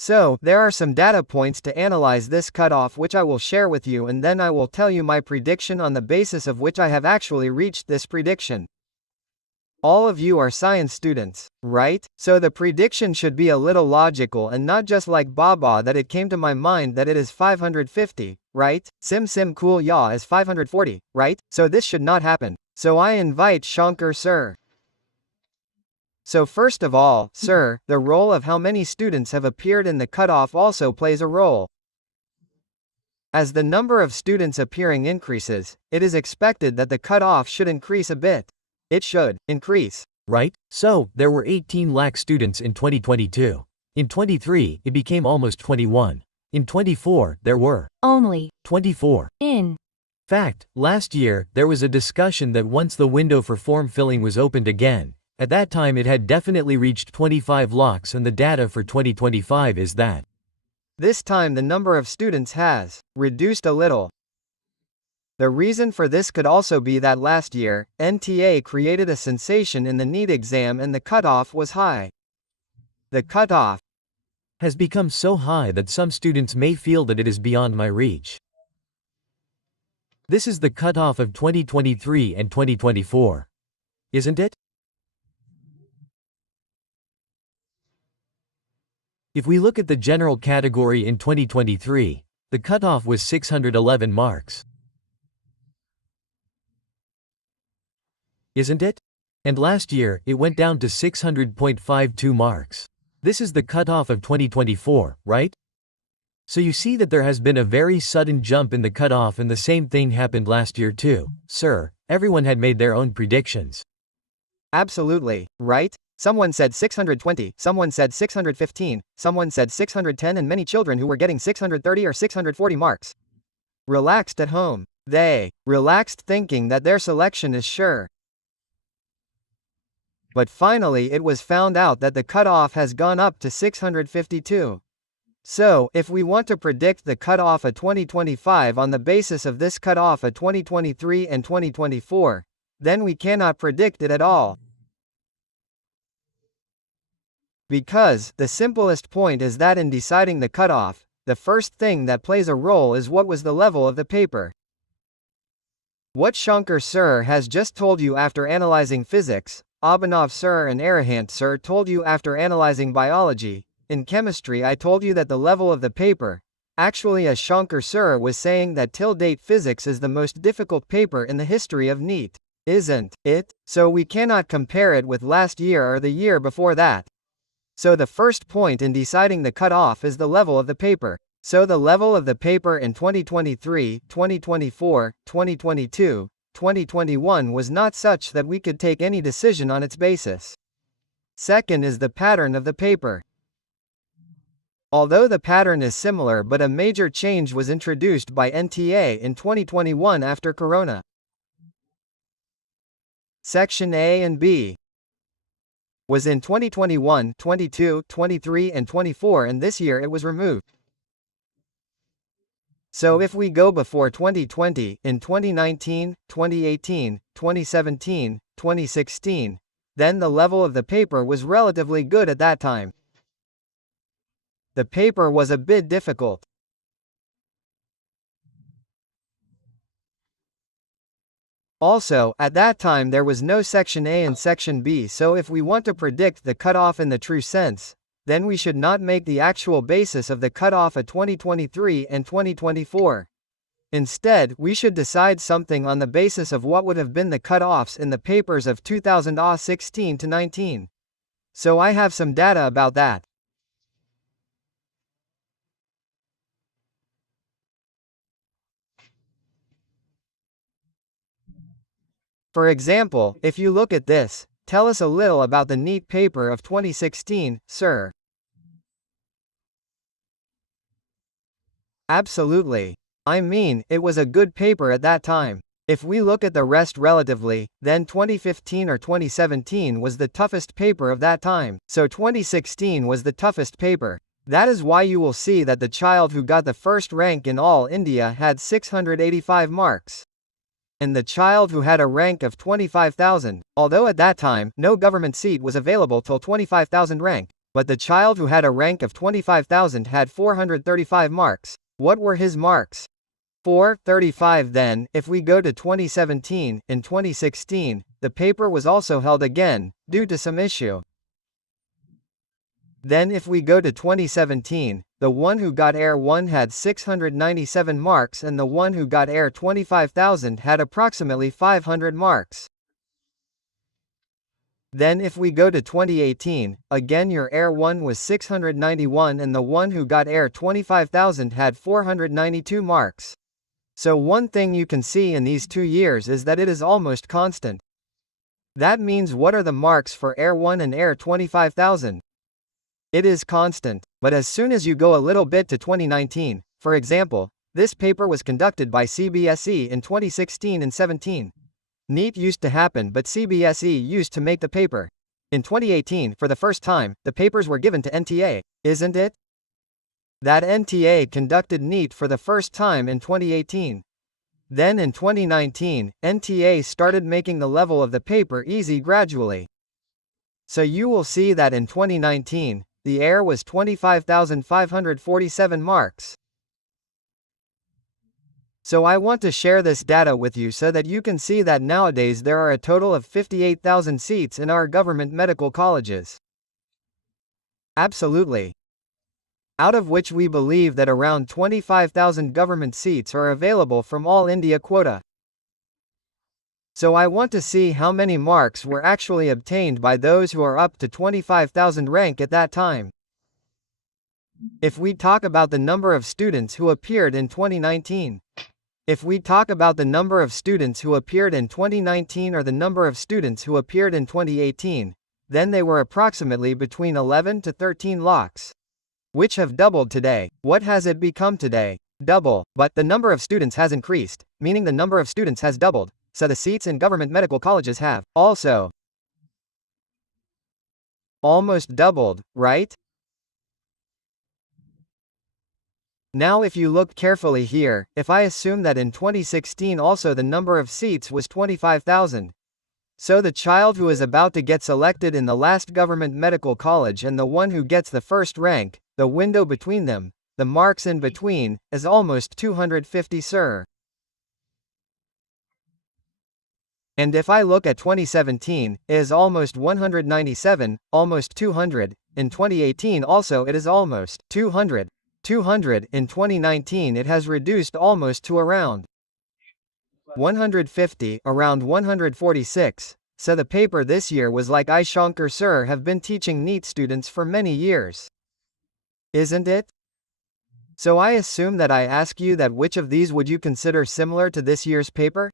So, there are some data points to analyze this cutoff which I will share with you, and then I will tell you my prediction on the basis of which I have actually reached this prediction. All of you are science students, right? So the prediction should be a little logical and not just like Baba that it came to my mind that it is 550, right? Sim cool ya is 540, right? So this should not happen. So I invite Shankar sir. So first of all, sir, the role of how many students have appeared in the cutoff also plays a role. As the number of students appearing increases, it is expected that the cutoff should increase a bit. It should increase. Right? So, there were 18 lakh students in 2022. In 23, it became almost 21. In 24, there were only 24. In fact, last year, there was a discussion that once the window for form filling was opened again, at that time it had definitely reached 25 lakhs, and the data for 2025 is that this time the number of students has reduced a little. The reason for this could also be that last year, NTA created a sensation in the Neet exam and the cutoff was high. The cutoff has become so high that some students may feel that it is beyond my reach. This is the cutoff of 2023 and 2024. Isn't it? If we look at the general category in 2023, the cutoff was 611 marks. Isn't it? And last year, it went down to 600.52 marks. This is the cutoff of 2024, right? So you see that there has been a very sudden jump in the cutoff, and the same thing happened last year too. Sir, everyone had made their own predictions. Absolutely, right? Someone said 620, someone said 615, someone said 610, and many children who were getting 630 or 640 marks relaxed at home. They relaxed thinking that their selection is sure. But finally it was found out that the cutoff has gone up to 652. So, if we want to predict the cutoff of 2025 on the basis of this cutoff of 2023 and 2024, then we cannot predict it at all. Because, the simplest point is that in deciding the cutoff, the first thing that plays a role is what was the level of the paper. What Shankar sir has just told you after analyzing physics, Abhinav sir and Arahant sir told you after analyzing biology. In chemistry I told you that the level of the paper, actually as Shankar sir was saying that till date physics is the most difficult paper in the history of Neet, isn't it? So we cannot compare it with last year or the year before that. So the first point in deciding the cutoff is the level of the paper. So the level of the paper in 2023, 2024, 2022, 2021 was not such that we could take any decision on its basis. Second is the pattern of the paper. Although the pattern is similar, but a major change was introduced by NTA in 2021 after Corona. Section A and B was in 2021, 22, 23 and 24, and this year it was removed. So if we go before 2020, in 2019, 2018, 2017, 2016, then the level of the paper was relatively good at that time. The paper was a bit difficult. Also, at that time there was no Section A and Section B, so if we want to predict the cutoff in the true sense, then we should not make the actual basis of the cutoff of 2023 and 2024. Instead, we should decide something on the basis of what would have been the cutoffs in the papers of 2016 to 19. So I have some data about that. For example, if you look at this, tell us a little about the Neet paper of 2016, sir. Absolutely. I mean, it was a good paper at that time. If we look at the rest relatively, then 2015 or 2017 was the toughest paper of that time, so 2016 was the toughest paper. That is why you will see that the child who got the first rank in all India had 685 marks. And the child who had a rank of 25,000, although at that time, no government seat was available till 25,000 rank, but the child who had a rank of 25,000 had 435 marks. What were his marks? 435. Then, if we go to 2017, in 2016, the paper was also held again, due to some issue. Then if we go to 2017, the one who got Air 1 had 697 marks and the one who got Air 25,000 had approximately 500 marks. Then if we go to 2018, again your Air 1 was 691 and the one who got Air 25,000 had 492 marks. So one thing you can see in these 2 years is that it is almost constant. That means what are the marks for Air 1 and Air 25,000? It is constant. But as soon as you go a little bit to 2019, for example, this paper was conducted by CBSE in 2016 and 17. Neet used to happen but CBSE used to make the paper. In 2018, for the first time, the papers were given to NTA, isn't it? That NTA conducted Neet for the first time in 2018. Then in 2019, NTA started making the level of the paper easy gradually. So you will see that in 2019, the Air was 25,547 marks. So I want to share this data with you so that you can see that nowadays there are a total of 58,000 seats in our government medical colleges. Absolutely. Out of which we believe that around 25,000 government seats are available from all India quota. So I want to see how many marks were actually obtained by those who are up to 25,000 rank at that time. If we talk about the number of students who appeared in 2019. If we talk about the number of students who appeared in 2019 or the number of students who appeared in 2018, then they were approximately between 11 to 13 lakhs. Which have doubled today. What has it become today? Double, but the number of students has increased, meaning the number of students has doubled. So the seats in government medical colleges have also almost doubled, right? Now if you look carefully here, if I assume that in 2016 also the number of seats was 25,000. So the child who is about to get selected in the last government medical college and the one who gets the first rank, the window between them, the marks in between, is almost 250, sir. And if I look at 2017, it is almost 197, almost 200, in 2018 also it is almost 200. 200, in 2019 it has reduced almost to around 150, around 146, so the paper this year was like I Shankar sir have been teaching Neet students for many years. Isn't it? So I assume that I ask you that which of these would you consider similar to this year's paper?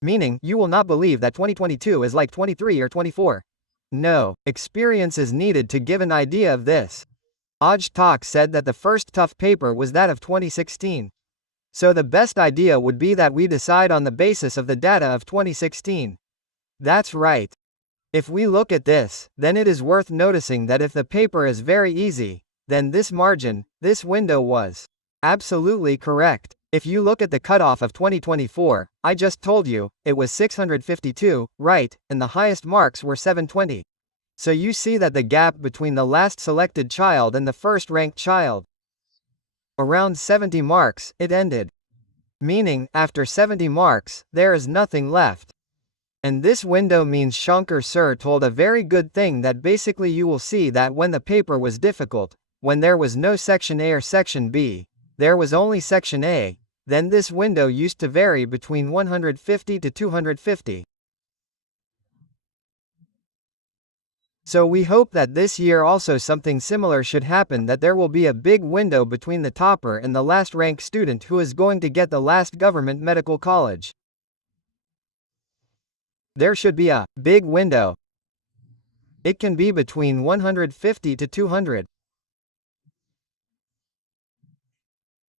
Meaning, you will not believe that 2022 is like 23 or 24. No, experience is needed to give an idea of this. Aj Tak said that the first tough paper was that of 2016. So the best idea would be that we decide on the basis of the data of 2016. That's right. If we look at this, then it is worth noticing that if the paper is very easy, then this margin, this window was absolutely correct. If you look at the cutoff of 2024, I just told you, it was 652, right, and the highest marks were 720. So you see that the gap between the last selected child and the first ranked child, around 70 marks, it ended. Meaning, after 70 marks, there is nothing left. And this window means Shankar sir told a very good thing that basically you will see that when the paper was difficult, when there was no section A or section B, there was only section A, then this window used to vary between 150 to 250. So we hope that this year also something similar should happen, that there will be a big window between the topper and the last ranked student who is going to get the last government medical college. There should be a big window. It can be between 150 to 200.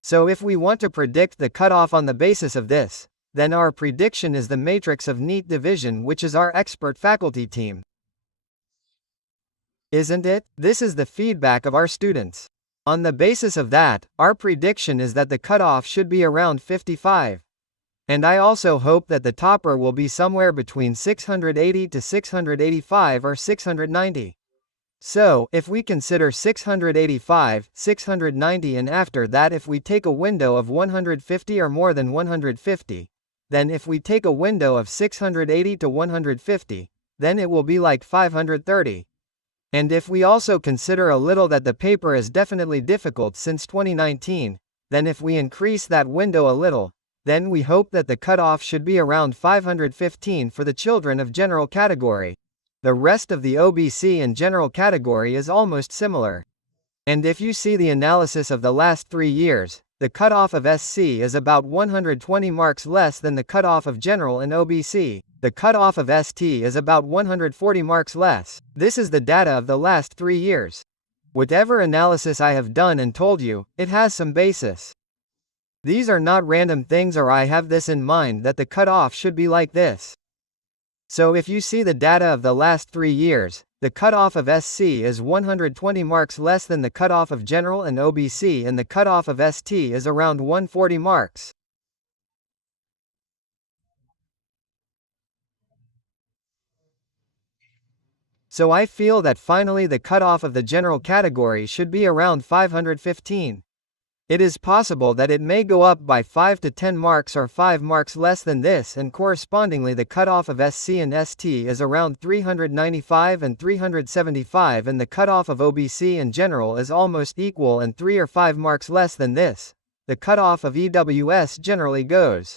So if we want to predict the cutoff on the basis of this, then our prediction is the matrix of Neet division, which is our expert faculty team. Isn't it? This is the feedback of our students. On the basis of that, our prediction is that the cutoff should be around 55. And I also hope that the topper will be somewhere between 680 to 685 or 690. So, if we consider 685, 690 and after that if we take a window of 150 or more than 150, then if we take a window of 680 to 150, then it will be like 530. And if we also consider a little that the paper is definitely difficult since 2019, then if we increase that window a little, then we hope that the cutoff should be around 515 for the children of general category. The rest of the OBC and general category is almost similar. And if you see the analysis of the last 3 years, the cutoff of SC is about 120 marks less than the cutoff of general and OBC. The cutoff of ST is about 140 marks less. This is the data of the last 3 years. Whatever analysis I have done and told you, it has some basis. These are not random things or I have this in mind that the cutoff should be like this. So if you see the data of the last 3 years, the cutoff of SC is 120 marks less than the cutoff of general and OBC and the cutoff of ST is around 140 marks. So I feel that finally the cutoff of the general category should be around 515. It is possible that it may go up by 5 to 10 marks or 5 marks less than this and correspondingly the cutoff of SC and ST is around 395 and 375 and the cutoff of OBC and general is almost equal and 3 or 5 marks less than this. The cutoff of EWS generally goes.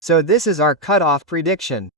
So this is our cutoff prediction.